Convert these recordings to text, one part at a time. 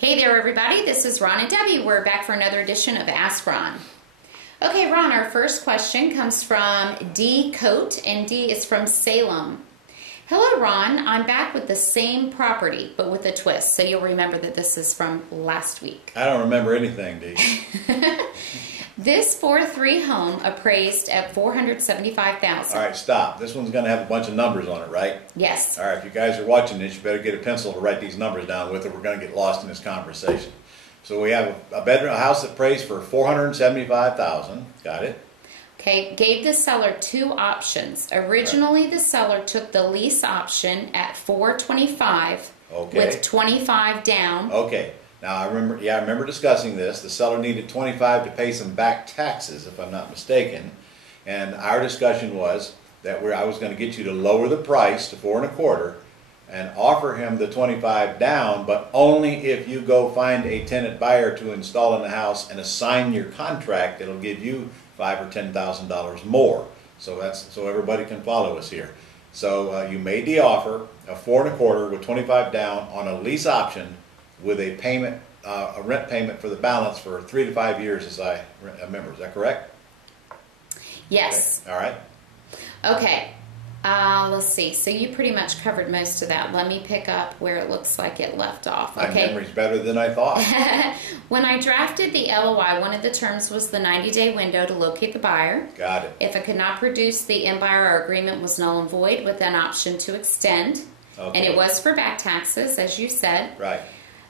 Hey there everybody, this is Ron and Debbie. We're back for another edition of Ask Ron. Okay Ron, our first question comes from D. Coate, and D is from Salem. Hello Ron, I'm back with the same property, but with a twist. So you'll remember that this is from last week. I don't remember anything, D. This 4-3 home appraised at $475,000. All right, stop. This one's going to have a bunch of numbers on it, right? Yes. All right, if you guys are watching this, you better get a pencil to write these numbers down with, or we're going to get lost in this conversation. So we have a house that appraised for $475,000. Got it? Okay, gave the seller two options. Originally, the seller took the lease option at $425,000 with $25,000 down. Okay. Now I remember discussing this. The seller needed $25,000 to pay some back taxes, if I'm not mistaken. And our discussion was that I was going to get you to lower the price to $425,000 and offer him the $25,000 down, but only if you go find a tenant buyer to install in the house and assign your contract. It'll give you $5,000 or $10,000 more. So everybody can follow us here. So you made the offer of $425,000 with $25,000 down on a lease option, with a payment, a rent payment for the balance for 3 to 5 years, as I remember. Is that correct? Yes. Okay. All right. Okay. Let's see. So you pretty much covered most of that. Let me pick up where it looks like it left off. Okay. My memory's better than I thought. When I drafted the LOI, one of the terms was the 90-day window to locate the buyer. Got it. If I could not produce the end buyer, our agreement was null and void with an option to extend. Okay. And it was for back taxes, as you said. Right.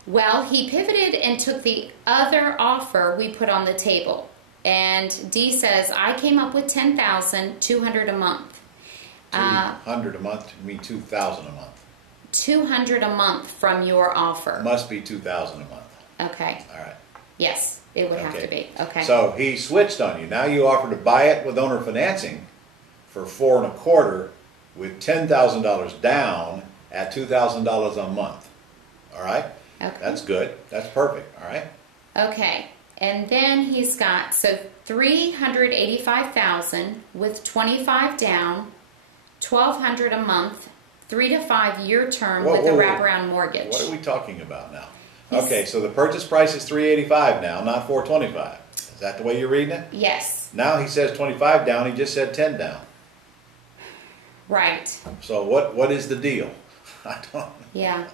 Well, he pivoted and took the other offer we put on the table. And D says, I came up with $10,200 a month. $200 a month? You mean $2,000 a month? $200 a month from your offer. Must be $2,000 a month. Okay. All right. Yes, it would have to be. Okay. So he switched on you. Now you offer to buy it with owner financing for $425,000 with $10,000 down at $2,000 a month. All right? Okay. That's good. That's perfect. All right. Okay. And then he's got $385,000 with $25,000 down, $1,200 a month, 3 to 5 year term with a wraparound mortgage. What are we talking about now? Okay, so the purchase price is $385,000 now, not $425,000. Is that the way you're reading it? Yes. Now he says $25,000 down. He just said $10,000 down. Right. So what is the deal? I don't know.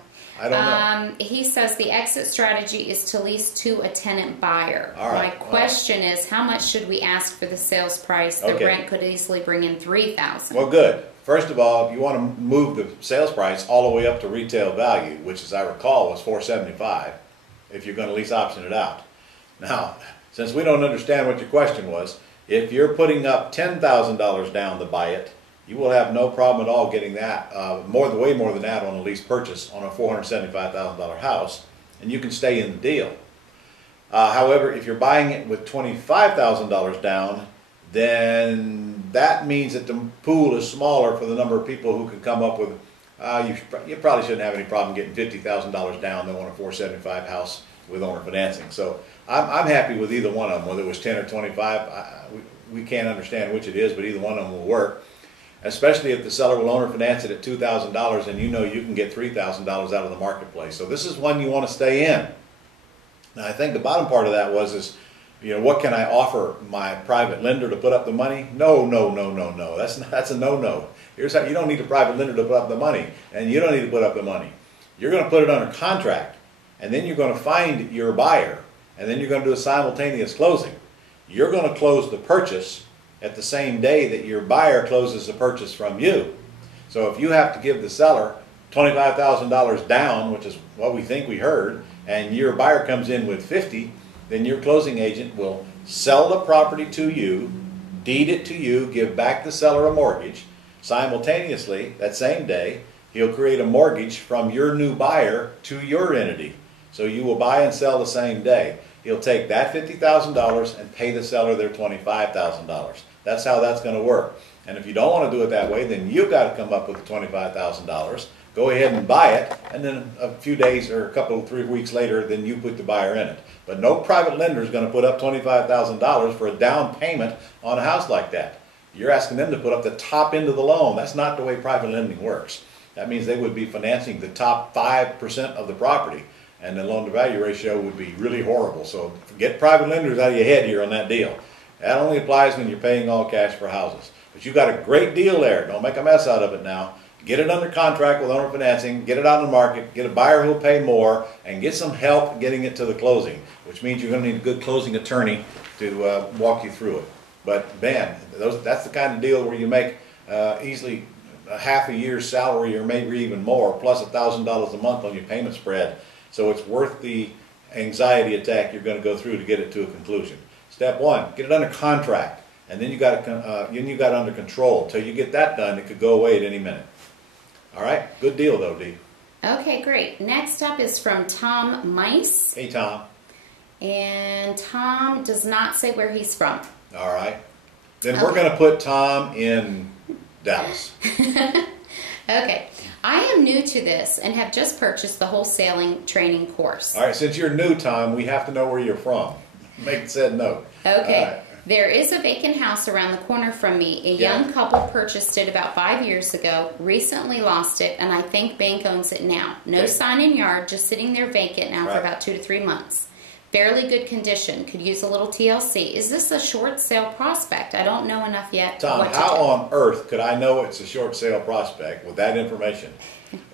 He says the exit strategy is to lease to a tenant buyer. All right. My question is, how much should we ask for the sales price? The rent could easily bring in $3,000. Well, good. First of all, you want to move the sales price all the way up to retail value, which, as I recall, was $475,000 if you're going to lease option it out. Now, since we don't understand what your question was, if you're putting up $10,000 down to buy it, you will have no problem at all getting that, way more than that on a lease purchase on a $475,000 house, and you can stay in the deal. However, if you're buying it with $25,000 down, then that means that the pool is smaller for the number of people who can come up with, you probably shouldn't have any problem getting $50,000 down though on a $475,000 house with owner financing. So I'm happy with either one of them, whether it was 10 or 25. We can't understand which it is, but either one of them will work. Especially if the seller will owner finance it at $2,000 and you know you can get $3,000 out of the marketplace. So this is one you want to stay in. Now I think the bottom part of that is, what can I offer my private lender to put up the money? No. That's a no-no. Here's how: you don't need a private lender to put up the money, and you don't need to put up the money. You're going to put it under contract, and then you're going to find your buyer, and then you're going to do a simultaneous closing. You're going to close the purchase at the same day that your buyer closes the purchase from you. So if you have to give the seller $25,000 down, which is what we think we heard, and your buyer comes in with $50,000, then your closing agent will sell the property to you, deed it to you, give back the seller a mortgage. Simultaneously, that same day, he'll create a mortgage from your new buyer to your entity. So you will buy and sell the same day. He'll take that $50,000 and pay the seller their $25,000. That's how that's going to work. And if you don't want to do it that way, then you've got to come up with the $25,000. Go ahead and buy it, and then a few days or 3 weeks later, then you put the buyer in it. But no private lender is going to put up $25,000 for a down payment on a house like that. You're asking them to put up the top end of the loan. That's not the way private lending works. That means they would be financing the top 5% of the property. and the loan-to-value ratio would be really horrible. So get private lenders out of your head here on that deal. That only applies when you're paying all cash for houses. But you got a great deal there. Don't make a mess out of it now. Get it under contract with owner financing, get it out in the market, get a buyer who'll pay more, and get some help getting it to the closing, which means you're going to need a good closing attorney to walk you through it. But man, that's the kind of deal where you make easily a half a year's salary or maybe even more, plus $1,000 a month on your payment spread. So it's worth the anxiety attack you're going to go through to get it to a conclusion. Step one, get it under contract, and then you got it under control. Until you get that done, it could go away at any minute. All right, good deal though, Dee. Okay, great. Next up is from Tom Mice. Hey, Tom. And Tom does not say where he's from. All right. Then we're going to put Tom in Dallas. Okay. I am new to this and have just purchased the wholesaling training course. All right, since you're new, Tom, we have to know where you're from. Make said note. Okay. Right. There is a vacant house around the corner from me. A young couple purchased it about 5 years ago, recently lost it, and I think bank owns it now. No sign in yard, just sitting there vacant now for about 2 to 3 months. Fairly good condition. Could use a little TLC. Is this a short sale prospect? I don't know enough yet. Tom, how on earth could I know it's a short sale prospect with that information?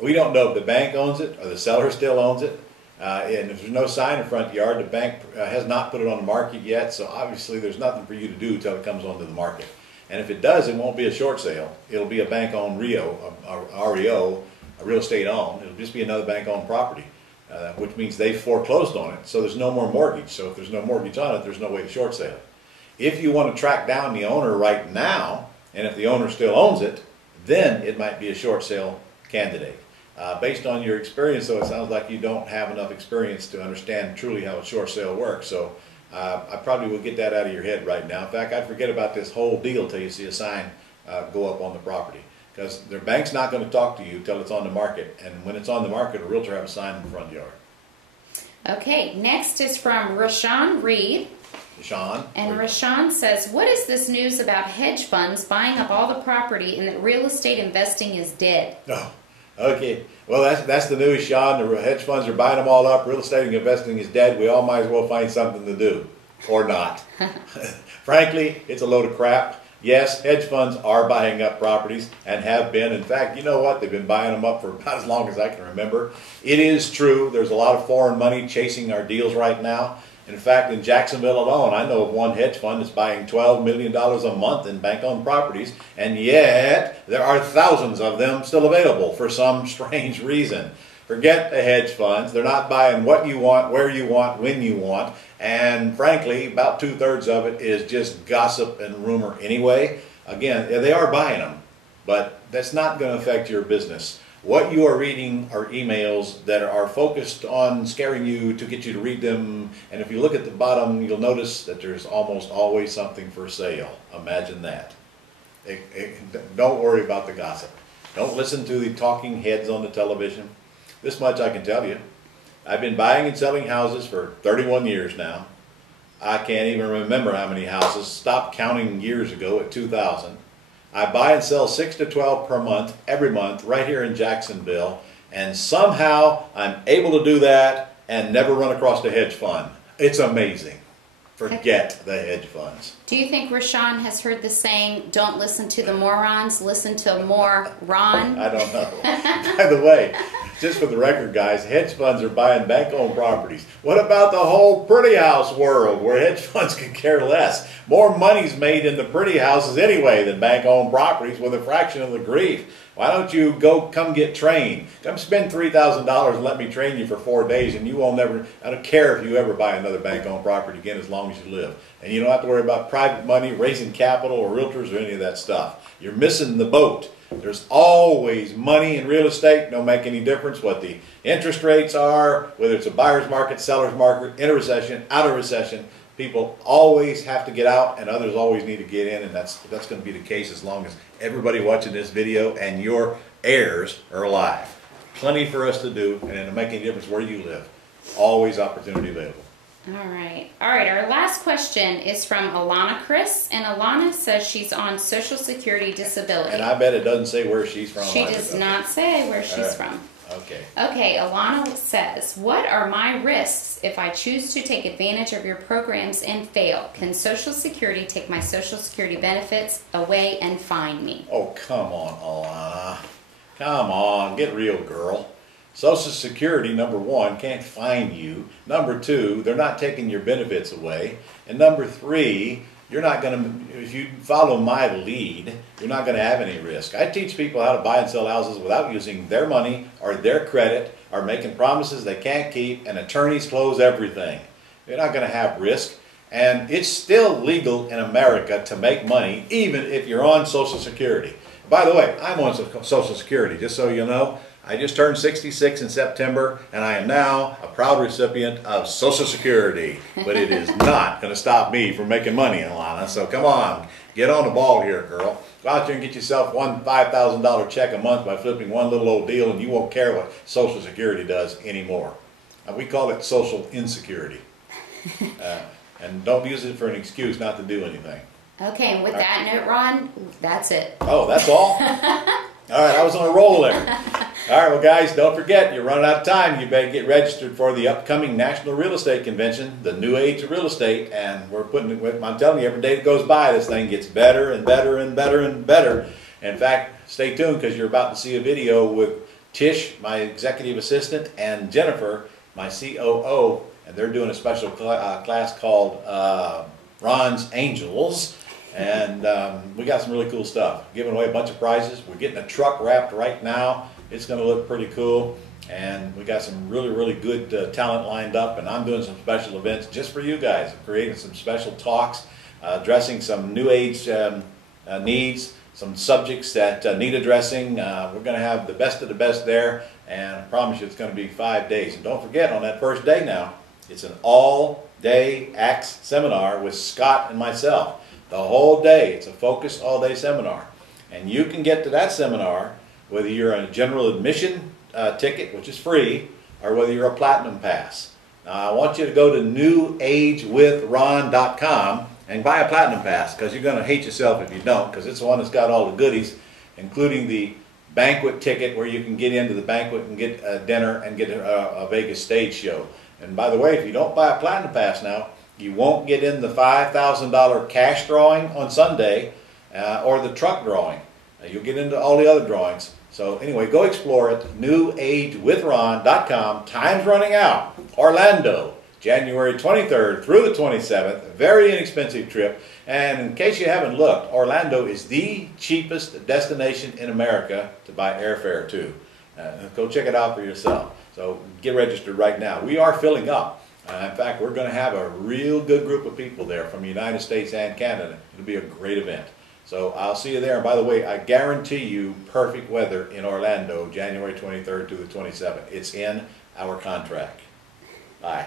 We don't know if the bank owns it or the seller still owns it. And if there's no sign in front yard, the bank has not put it on the market yet, so obviously there's nothing for you to do until it comes onto the market. And if it does, it won't be a short sale. It'll be a bank-owned REO, a real estate owned. It'll just be another bank-owned property, which means they foreclosed on it, so there's no more mortgage. So if there's no mortgage on it, there's no way to short sale it. If you want to track down the owner right now, and if the owner still owns it, then it might be a short sale candidate. Based on your experience, though, it sounds like you don't have enough experience to understand truly how a short sale works. So I probably will get that out of your head right now. In fact, I'd forget about this whole deal till you see a sign go up on the property. Because their bank's not going to talk to you till it's on the market. And when it's on the market, a realtor have a sign in the front yard. Okay, next is from Rashawn Reed. Rashawn. And Rashawn says, what is this news about hedge funds buying up all the property and that real estate investing is dead? Oh. Okay, well that's the news, Sean. The hedge funds are buying them all up. Real estate investing is dead. We all might as well find something to do, or not. Frankly, it's a load of crap. Yes, hedge funds are buying up properties and have been. In fact, you know what? They've been buying them up for about as long as I can remember. It is true. There's a lot of foreign money chasing our deals right now. In fact, in Jacksonville alone, I know of one hedge fund that's buying $12 million a month in bank-owned properties, and yet there are thousands of them still available for some strange reason. Forget the hedge funds. They're not buying what you want, where you want, when you want, and frankly, about 2/3 of it is just gossip and rumor anyway. Again, they are buying them, but that's not going to affect your business. What you are reading are emails that are focused on scaring you to get you to read them. And if you look at the bottom, you'll notice that there's almost always something for sale. Imagine that. Don't worry about the gossip. Don't listen to the talking heads on the television. This much I can tell you. I've been buying and selling houses for 31 years now. I can't even remember how many houses. Stopped counting years ago at 2000. I buy and sell 6 to 12 per month, every month, right here in Jacksonville, and somehow I'm able to do that and never run across a hedge fund. It's amazing. Forget the hedge funds. Do you think Rashawn has heard the saying, don't listen to the morons, listen to more Ron? I don't know. By the way, just for the record, guys, hedge funds are buying bank-owned properties. What about the whole pretty house world where hedge funds can care less? More money's made in the pretty houses anyway than bank-owned properties with a fraction of the grief. Why don't you come get trained? Come spend $3,000 and let me train you for 4 days, and you won't never, I don't care if you ever buy another bank-owned property again as long as you live. And you don't have to worry about private money, raising capital, or realtors, or any of that stuff. You're missing the boat. There's always money in real estate. Don't make any difference what the interest rates are, whether it's a buyer's market, seller's market, in a recession, out of recession. People always have to get out, and others always need to get in, and that's going to be the case as long as everybody watching this video and your heirs are alive. Plenty for us to do, and it doesn't make any difference where you live. Always opportunity available. All right. Our last question is from Alana Chris, and Alana says she's on Social Security disability. And I bet it doesn't say where she's from. She does not say where she's from. Okay. Okay, Alana says, what are my risks if I choose to take advantage of your programs and fail? Can Social Security take my Social Security benefits away and fine me? Oh, come on, Alana. Come on, get real, girl. Social Security, number one, can't fine you. Number two, they're not taking your benefits away. And number three, you're not going to, if you follow my lead, you're not going to have any risk. I teach people how to buy and sell houses without using their money or their credit or making promises they can't keep, and attorneys close everything. You're not going to have risk. And it's still legal in America to make money even if you're on Social Security. By the way, I'm on Social Security, just so you know. I just turned 66 in September, and I am now a proud recipient of Social Security. But it is not going to stop me from making money, Alana. So come on, get on the ball here, girl. Go out there and get yourself one $5,000 check a month by flipping one little old deal, and you won't care what Social Security does anymore. We call it social insecurity. And don't use it for an excuse not to do anything. Okay, and with that note, Ron, that's it. Oh, that's all? All right, I was on a roll there. All right, well, guys, don't forget, you're running out of time. You better get registered for the upcoming National Real Estate Convention, the New Age of Real Estate, and we're putting it, I'm telling you, every day that goes by, this thing gets better and better and better and better. In fact, stay tuned, because you're about to see a video with Tish, my executive assistant, and Jennifer, my COO, and they're doing a special class called Ron's Angels. And we got some really cool stuff. Giving away a bunch of prizes. We're getting a truck wrapped right now. It's going to look pretty cool. And we got some really, really good talent lined up. And I'm doing some special events just for you guys. I'm creating some special talks, addressing some new age needs, some subjects that need addressing. We're going to have the best of the best there. And I promise you it's going to be 5 days. And don't forget, on that first day now, it's an all-day ACTS seminar with Scott and myself. The whole day. It's a focused all-day seminar. And you can get to that seminar whether you're on a general admission ticket, which is free, or whether you're a platinum pass. Now, I want you to go to newagewithron.com and buy a platinum pass, because you're going to hate yourself if you don't, because it's the one that's got all the goodies, including the banquet ticket where you can get into the banquet and get a dinner and get a Vegas stage show. And by the way, if you don't buy a platinum pass now, you won't get in the $5,000 cash drawing on Sunday or the truck drawing. You'll get into all the other drawings. So anyway, go explore it. newagewithron.com. Time's running out. Orlando, January 23rd through the 27th. Very inexpensive trip. And in case you haven't looked, Orlando is the cheapest destination in America to buy airfare to. Go check it out for yourself. So get registered right now. We are filling up. In fact, we're going to have a real good group of people there from the United States and Canada. It'll be a great event. So I'll see you there. And by the way, I guarantee you perfect weather in Orlando, January 23rd to the 27th. It's in our contract. Bye.